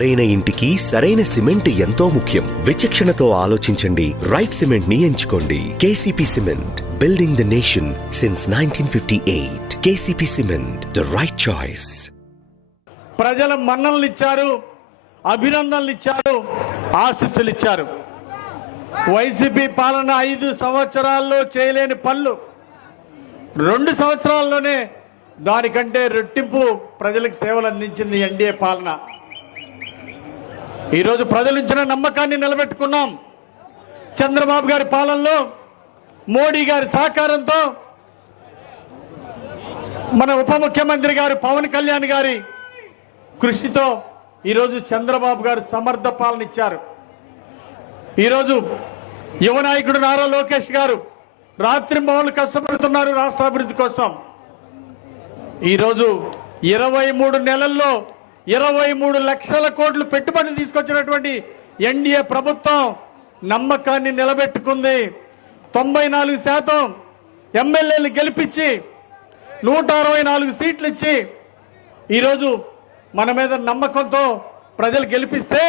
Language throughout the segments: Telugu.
సరైన ఇంటికి సరైన సిమెంట్ ఎంతో ముఖ్యం. విచక్షణతో ఆలోచించండి. రైట్ సిమెంట్ ని ఎంచుకోండి. KCP cement, building the nation since 1958. KCP cement, the right choice. ప్రజల మన్ననలు ఇచ్చారు, అభినందనలు ఇచ్చారు, ఆశీస్సులు ఇచ్చారు. వైసీపీ పాలన 5 సంవత్సరాల్లో చేయలేని పనులు 2 సంవత్సరాల్లోనే దానికంటే రెట్టింపు ప్రజలకు సేవలు అందించింది ఎన్డీఏ పాలన. ఈరోజు ప్రజలు ఇచ్చిన నమ్మకాన్ని నిలబెట్టుకున్నాం. చంద్రబాబు గారి పాలనలో, మోడీ గారి సహకారంతో, మన ఉప ముఖ్యమంత్రి గారు పవన్ కళ్యాణ్ గారి కృషితో ఈరోజు చంద్రబాబు గారు సమర్థ పాలన ఇచ్చారు. ఈరోజు యువ నాయకుడు నారా లోకేష్ గారు రాత్రింబవళ్లు కష్టపడుతున్నారు రాష్ట్ర అభివృద్ధి కోసం. ఈరోజు 23 నెలల్లో 23 లక్షల కోట్లు పెట్టుబడులు తీసుకొచ్చినటువంటి ఎన్డీఏ ప్రభుత్వం నమ్మకాన్ని నిలబెట్టుకుంది. 94% ఎమ్మెల్యేలు గెలిపించి 164 సీట్లు ఇచ్చి ఈరోజు మన మీద నమ్మకంతో ప్రజలు గెలిపిస్తే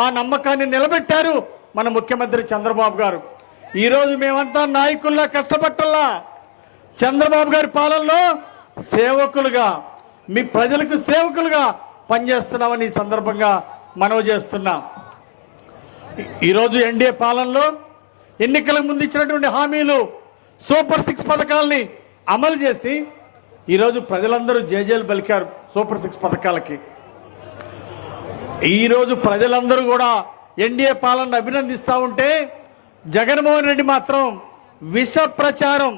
ఆ నమ్మకాన్ని నిలబెట్టారు మన ముఖ్యమంత్రి చంద్రబాబు గారు. ఈరోజు మేమంతా నాయకుల్లా కష్టపట్టల్లా చంద్రబాబు గారి పాలనలో సేవకులుగా, మీ ప్రజలకు సేవకులుగా పనిచేస్తున్నామని ఈ సందర్భంగా మనవి చేస్తున్నా. ఈరోజు ఎన్డీఏ పాలనలో ఎన్నికలకు ముందు ఇచ్చినటువంటి హామీలు, సూపర్ 6 పథకాలని అమలు చేసి ఈరోజు ప్రజలందరూ జేజేలు పలికారు సూపర్ 6 పథకాలకి. ఈరోజు ప్రజలందరూ కూడా ఎన్డీఏ పాలనను అభినందిస్తూ ఉంటే జగన్మోహన్ రెడ్డి మాత్రం విష ప్రచారం